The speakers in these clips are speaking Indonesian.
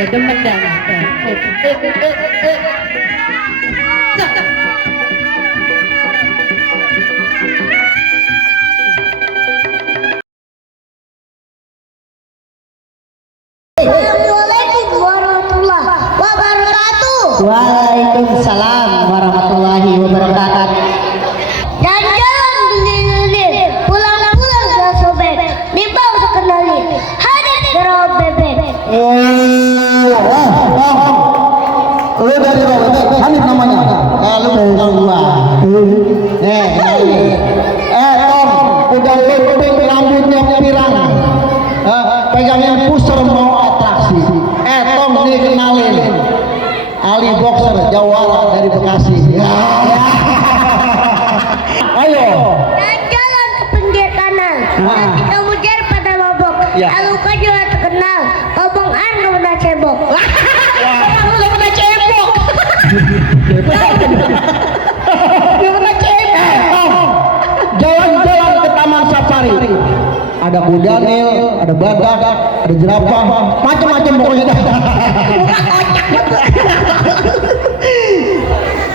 ya demen dah. Assalamualaikum warahmatullahi wabarakatuh. Waalaikumsalam warahmatullahi wabarakatuh. Jalan-jalan keliling, pulang-pulang gak sobek, nimbang sekenalin, hadir gerobak bebek. Lu dari bebek Hanif namanya. Lu tahu gua. Tom, udah leping rambutnya pirang. Pegangnya pusar mau atraksi. Tom nih kenalin. Ali Boxer Jawara dari Bekasi. Ayo. Jalan ke pinggir kanal, nanti kamu jar pada mabok. Ya. Lalu kau juga terkenal, ngomong nggak pernah cebok. Lu udah pernah cebok. Jalan-jalan ke Taman Safari. Ada kudanil, ada badak, ada jerapah, macam-macam pokoknya.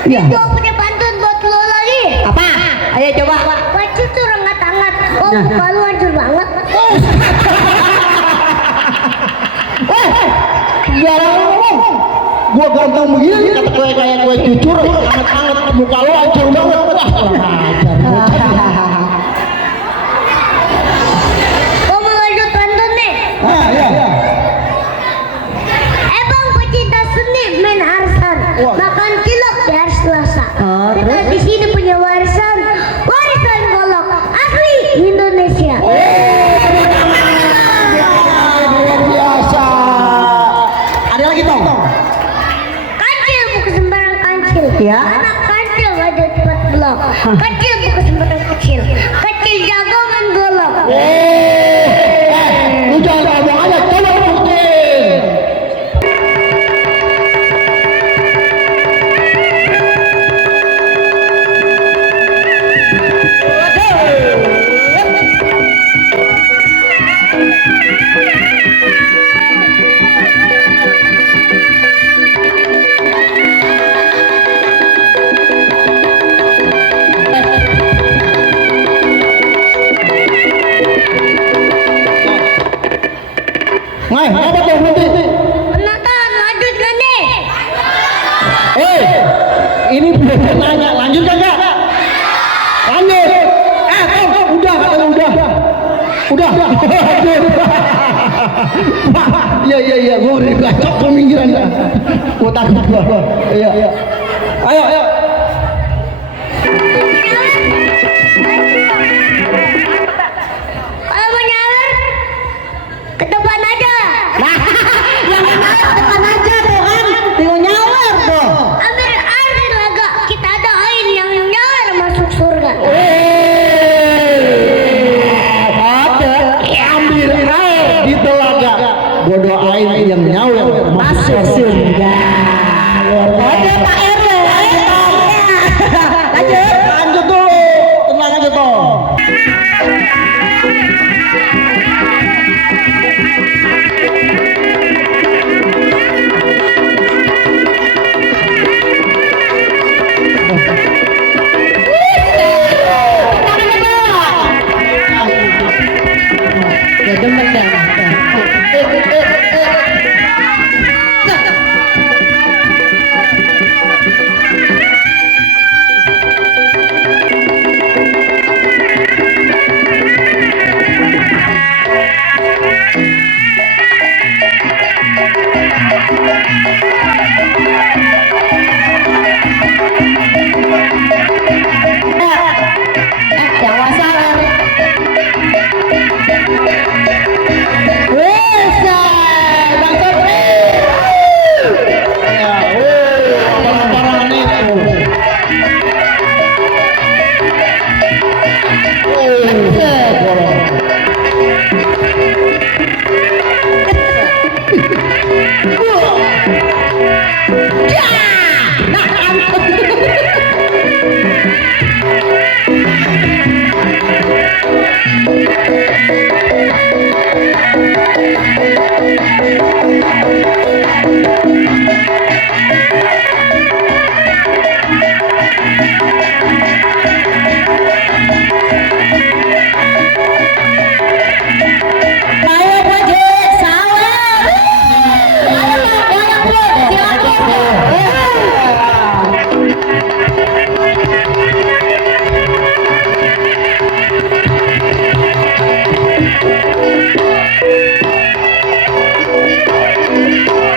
Iya. Gua punya pantun buat lo lagi. Apa? Ayo coba. Baju tuh rengat-rengat, oh muka lu hancur banget. Jarang ngomong. Gua ganteng begini kata gue kayak gue cucur, anget-anget muka lo hancur banget. Wah, kurang ajar. Gua mau lanjut pantun nih. Iya. Bang pecinta seni main arisan, Wah. makan cilok di hari Selasa. Kita di sini punya warisan golok asli Indonesia. Luar biasa. Ada lagi Tom. Kancil bukan sembarang kancil. Ya. Anak kancil gak ada cepat belok. Kecil bukan sembarang kecil. Kecil jagongan golok. Lu jangan ngomong aja, coba buktiin. Ngai, apa tuh berhenti? Penonton lanjut gak nih? Ini belum nanya, lanjut kagak? Lanjut. Tom, udah katanya udah. Udah. Lanjut. Iya, gua udah dibacok peminggiran dah. Gua takut gua. Iya. Ayo. Kalau mau nyawer ke depan aja. Depan aja tuh kan. Tinggal nyawer tuh. Ambil laga kita adain yang nyawer masuk surga. Ada ambil air di telaga. Gua doain yang nyawer masuk surga. Oke Pak RW. Lanjut dulu. Tenang aja Tom. Ya demen dah.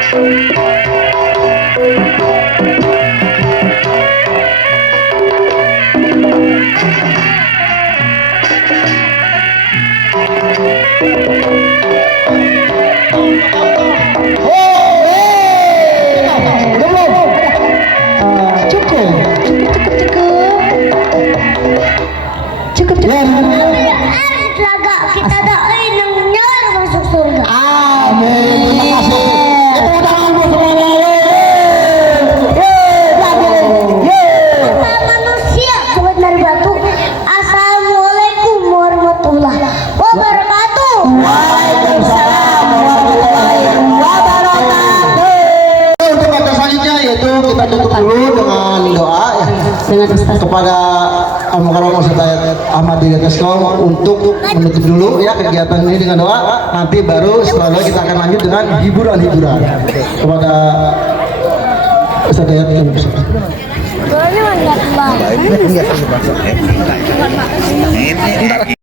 Ya, Laga kita doain yang nyawa masuk surga. amin. Terima kasih. Tepuk tangan buat semuanya. Kata manusia sobat dari batu. Assalamualaikum warahmatullahi wabarakatuh. Waalaikumsalam warahmatullahi wabarakatuh. Untuk kata selanjutnya yaitu kita tutup dulu dengan doa ya. Dengan Ustaz. Kepada Al-Mukarramah Ustaz Ahmad Didi Teskom untuk menutup dulu ya kegiatan ini dengan doa. Nanti baru setelah doa kita akan lanjut dengan hiburan-hiburan. Kepada Ustaz Dayat yang besar. Soalnya enggak